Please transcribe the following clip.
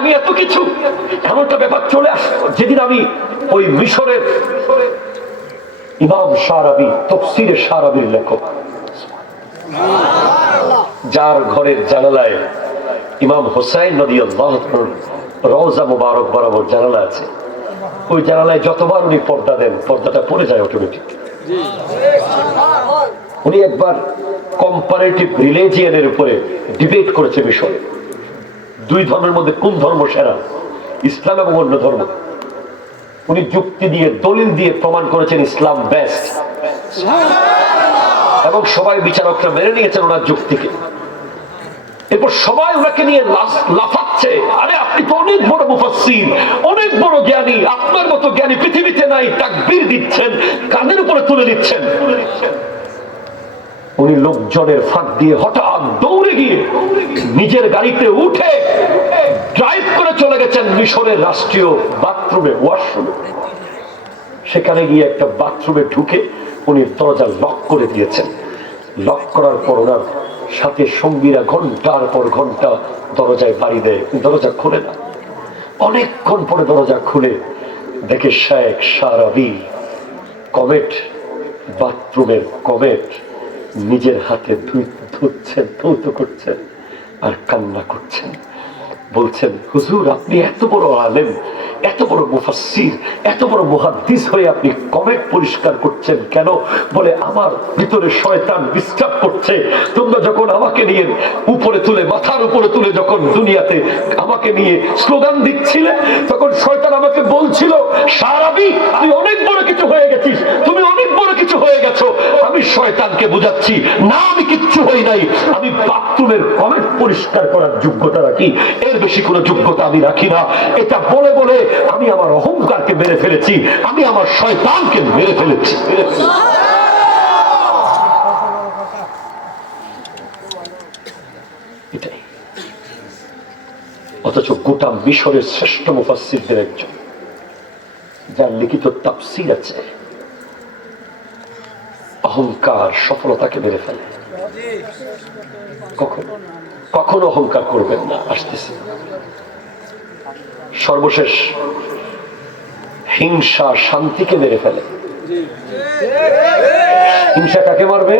আমি এত কিছু, এমনটা ব্যাপার চলে আসে। যেদিন আমি ওই মিশরের ইমাম সারাবি তফসিরে সারাবির লেখক। যার ঘরের জানালায় ইমাম হোসাইন নদী আল্লাহ রওজা মুবারক বরাবর জানালা আছে। ওই জানালায় যতবার উনি পর্দা দেন, পর্দাটা পড়ে যায় অটোমেটিক উনি একবার কম্পারেটিভ রিলিজিয়ানের উপরে ডিবেট করেছে মিশরে। দুই ধর্মের মধ্যে কোন ধর্ম সেরা? ইসলাম এবং অন্য ধর্ম। উনি যুক্তি দিয়ে, দলিল দিয়ে প্রমাণ করেছেন ইসলাম বেস্ট এবং সবাই বিচারকরা মেনে নিয়েছেন ওনার যুক্তিকে। এরপর সবাই ওনাকে নিয়ে লাফ- লাফাচ্ছে। আরে, আপনি তো অনেক বড় মুফাসসির, অনেক বড় জ্ঞানী। আপনার মতো জ্ঞানী পৃথিবীতে নাই, তাকবীর দিচ্ছেন কাঁধের উপরে তুলে দিচ্ছেন উনি লোকজনের ফাঁক দিয়ে হঠাৎ দৌড়ে গিয়ে নিজের গাড়িতে উঠে ড্রাইভ করে চলে গেছেন মিশরের রাষ্ট্রীয় বাথরুমে ওয়াশরুমে সেখানে গিয়ে একটা বাথরুমে ঢুকে উনি দরজা লক করে দিয়েছেন। লক করার পর ওনার সাথে সঙ্গীরা ঘণ্টার পর ঘণ্টা দরজায় বাড়ি দেয়। দরজা খুলে না। অনেকক্ষণ পরে দরজা খুলে দেখে শেখ সারাবি কমেট, বাথরুমের কমেট। নিজের হাতে ধুচ্ছেন ধৌত করছেন আর কান্না করছেন। বলছেন, হুজুর, আপনি এত বড় আলেম, এত বড় মুফাসসির, এত বড় মুহাদ্দিস হয়ে আপনি কমেট পরিষ্কার করছেন কেন? বলে, আমার ভিতরে শয়তান ডিস্টার্ব করছে। তোমরা যখন আমাকে নিয়ে উপরে তুলে, মাথার উপরে তুলে যখন দুনিয়াতে আমাকে নিয়ে স্লোগান দিচ্ছিলে, তখন শয়তান আমাকে বলছিল, সারাবি, তুই অনেক বড় কিছু হয়ে গেছিস তুমি অনেক বড় কিছু হয়ে গেছো আমি শয়তানকে বুঝাচ্ছি। না, আমি কিচ্ছু হই নাই। আমি বাথরুমের কমেন্ট পরিষ্কার করার যোগ্যতা রাখি। এর বেশি কোনো যোগ্যতা আমি রাখি না। এটা বলে বলে আমি আমার অহংকারকে মেরে ফেলেছি। আমি আমার শয়তানকে মেরে ফেলেছি। অথচ গোটা মিশরের শ্রেষ্ঠ মুফাসসিরদের একজন, যার লিখিত তাফসির আছে। অহংকার সফলতাকে মেরে ফেলে। কখন? কখনো অহংকার করবেন না, আসতেছে। সর্বশেষ হিংসা শান্তিকে মেরে ফেলে। হিংসা কাকে মারবে?